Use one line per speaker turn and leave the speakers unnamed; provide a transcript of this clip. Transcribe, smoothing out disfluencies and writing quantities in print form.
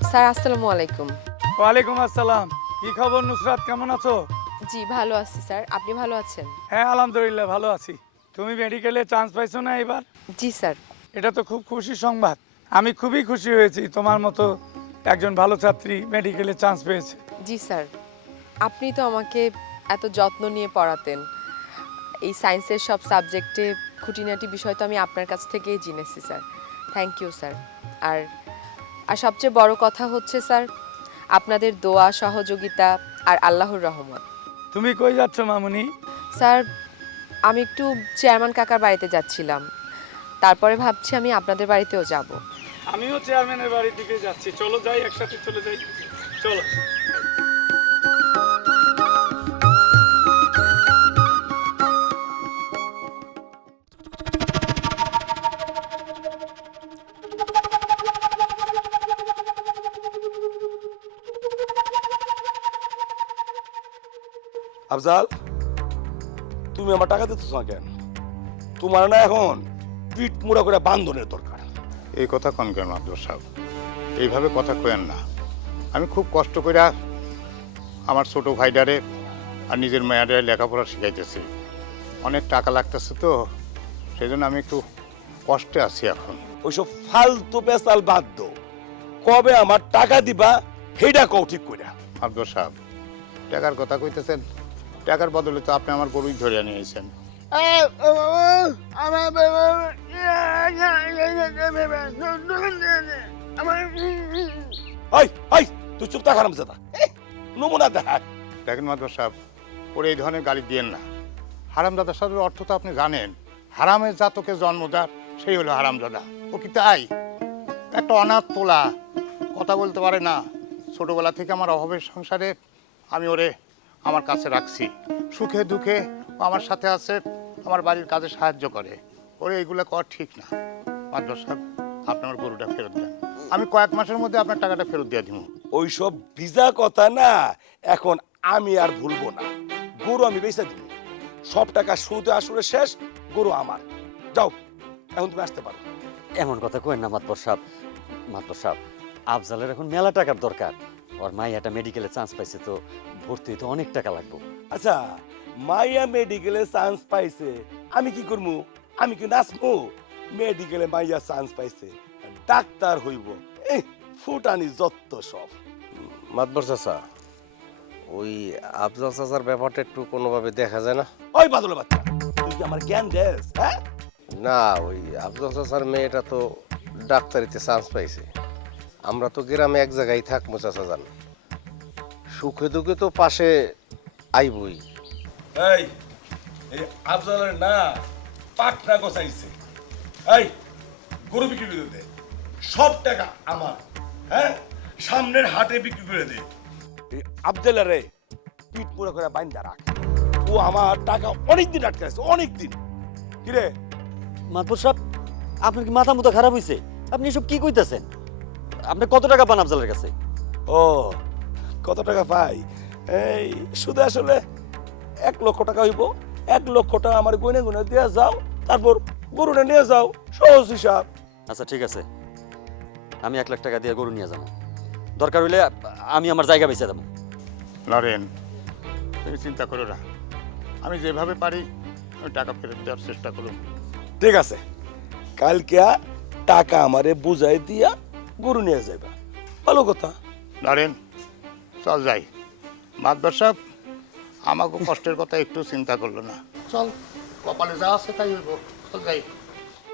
Sir আসসালামু আলাইকুম।
ওয়ালাইকুম আসসালাম। কি খবর নুসরাত, কেমন আছো?
জি ভালো আছি স্যার, আপনি ভালো আছেন?
হ্যাঁ আলহামদুলিল্লাহ ভালো আছি। তুমি মেডিকেলে চান্স পাইছো না এবার?
জি স্যার।
এটা তো খুব খুশির সংবাদ। আমি খুবই খুশি হয়েছি তোমার মতো একজন ভালো ছাত্রী মেডিকেলে চান্স পেয়েছে।
জি স্যার, আপনি তো আমাকে এত যত্ন নিয়ে পড়াতেন। এই সায়েন্সের সব সাবজেক্টে খুঁটিনাটি বিষয় তো আমি আপনার কাছ থেকেই জেনেছি স্যার। Thank you sir. আর আর সবচেয়ে বড় কথা হচ্ছে স্যার, আপনাদের দোয়া, সহযোগিতা আর আল্লাহর রহমত।
তুমি কই যাচ্ছ মামুনি?
স্যার, আমি একটু চেয়ারম্যান কাকার বাড়িতে যাচ্ছিলাম, তারপরে ভাবছি আমি আপনাদের বাড়িতেও যাব।
আমিও চেয়ারম্যানের বাড়ির দিকে যাচ্ছি, চলো যাই, একসাথে চলে যাই, চলো।
আফজাল, তুমি আমার টাকা দিতেছ না কেন? তোমার না এখন পিঠ মুড়া করে বান্ধনের দরকার।
এই কথা কন কেন আব্দুল সাহেব? এইভাবে কথা কয়েন না। আমি খুব কষ্ট করে আমার ছোট ভাইডারে আর নিজের মেয়ারে লেখাপড়া শিখাইতেছি। অনেক টাকা লাগতেছে তো, সেই জন্য আমি একটু কষ্টে আছি এখন।
ওইসব ফালতু পেশাল বাদ দাও, কবে আমার টাকা দিবা সেইটা কও ঠিক করে।
আব্দুল সাহেব, টাকার কথা কইতেছেন, টাকার বদলে তো আপনি আমার গরুই ধরে নিয়েছেন।
তুই চুপ থাক হারামজাদা, নমুনা দেখায়।
দেখেন মাদুর সাহেব, ওর এই ধরনের গালি দিয়েন না। হারামজাদা সাহেবের অর্থ তো আপনি জানেন। হারামের জাতকে জন্মদার, সেই হলো হারামজাদা। ও কি তাই? একটা অনাথ তোলা, কথা বলতে পারে না। ছোটবেলা থেকে আমার অভাবের সংসারে আমি ওরে আমার কাছে রাখছি। সুখে দুঃখে ও আমার সাথে আছে, আমার বাড়ির কাজে সাহায্য করে। ওরে এইগুলো করা ঠিক না। মাদুর সাহেব, আপনি আমার গরুটা ফেরত দেন। আমি কয়েক মাসের মধ্যে আপনার টাকাটা ফেরত দিয়ে দিব।
ওইসব ভিজা কথা না এখন আমি আর ভুলবো না। গরু আমি বেচে দিব, সব টাকা সুদে আসলে শেষ, গরু আমার। যাও, এখন তুমি আসতে পারো।
এমন কথা কইেন না মাতবর সাহেব। মাতবর সাহেব, আফজালের এখন মেলা টাকার দরকার। ওর মাইয়াটা মেডিকেলে চান্স পাইছে, তো ভর্তি হইতে অনেক টাকা লাগবে।
আচ্ছা, মাইয়া মেডিকেলে চান্স পাইছে, আমি কি করবো? আমি কি নাচবো? মেডিকেলে মাইয়া চান্স পাইছে, ডাক্তার হইব, ফুটানি যত সব।
মাতবর চাচা, ওই আফজাল চাচার ব্যাপারটা একটু কোনোভাবে দেখা যায় না?
ওই বাদল বাচ্চা, তুই কি আমার জ্ঞান দেস? হ্যাঁ,
না, ওই আফজাল চাচার মেয়েটা তো ডাক্তারিতে চান্স পাইছে। আমরা তো গ্রামে এক জায়গায় থাকবো চাচা, জান, সুখে দুঃখে তো পাশে আইবই।
এই এই আফজালের না পাটনা গোছাইছে। এই গরু বিক্রি করে দে, সব টাকা আমার। হ্যাঁ, সামনের হাটে বিক্রি করে দে। এই আফজালারে পিঠ পুরো করে বাইন্দা রাখ। ও আমার টাকা অনেকদিন আটকে আছে, অনেকদিন। কিরে,
মাতবর সাহেব, আপনার কি মাথা মুথা খারাপ হইছে? আপনি এসব কি কইতাছেন? আপনি কত টাকা পান আফজালের কাছে?
ও কত টাকা পাই? এই শুধু আসলে 1,00,000 টাকা হইব। 1,00,000 টাকা আমার গুনে গুনে দিয়ে যাও, তারপর গরুটা নিয়ে যাও, সহজ হিসাব।
আচ্ছা ঠিক আছে, আমি 1,00,000 টাকা দিয়ে গরু নিয়ে যাবো। দরকার হইলে আমি আমার জায়গা বেঁচে দেবো।
নরেন, তুমি চিন্তা করো না। আমি যেভাবে পারি আমি টাকা ফেরত দেওয়ার চেষ্টা করুন।
ঠিক আছে, কালকে টাকা আমারে বুঝাই দিয়া গরু নিয়ে যাইবা। ভালো কথা।
নরেন, চল যাই। মাতবর সাহেব আমাকে কষ্টের কথা একটু চিন্তা করলো না। চল, কপালে যা আছে তাই হইব। চল যাই।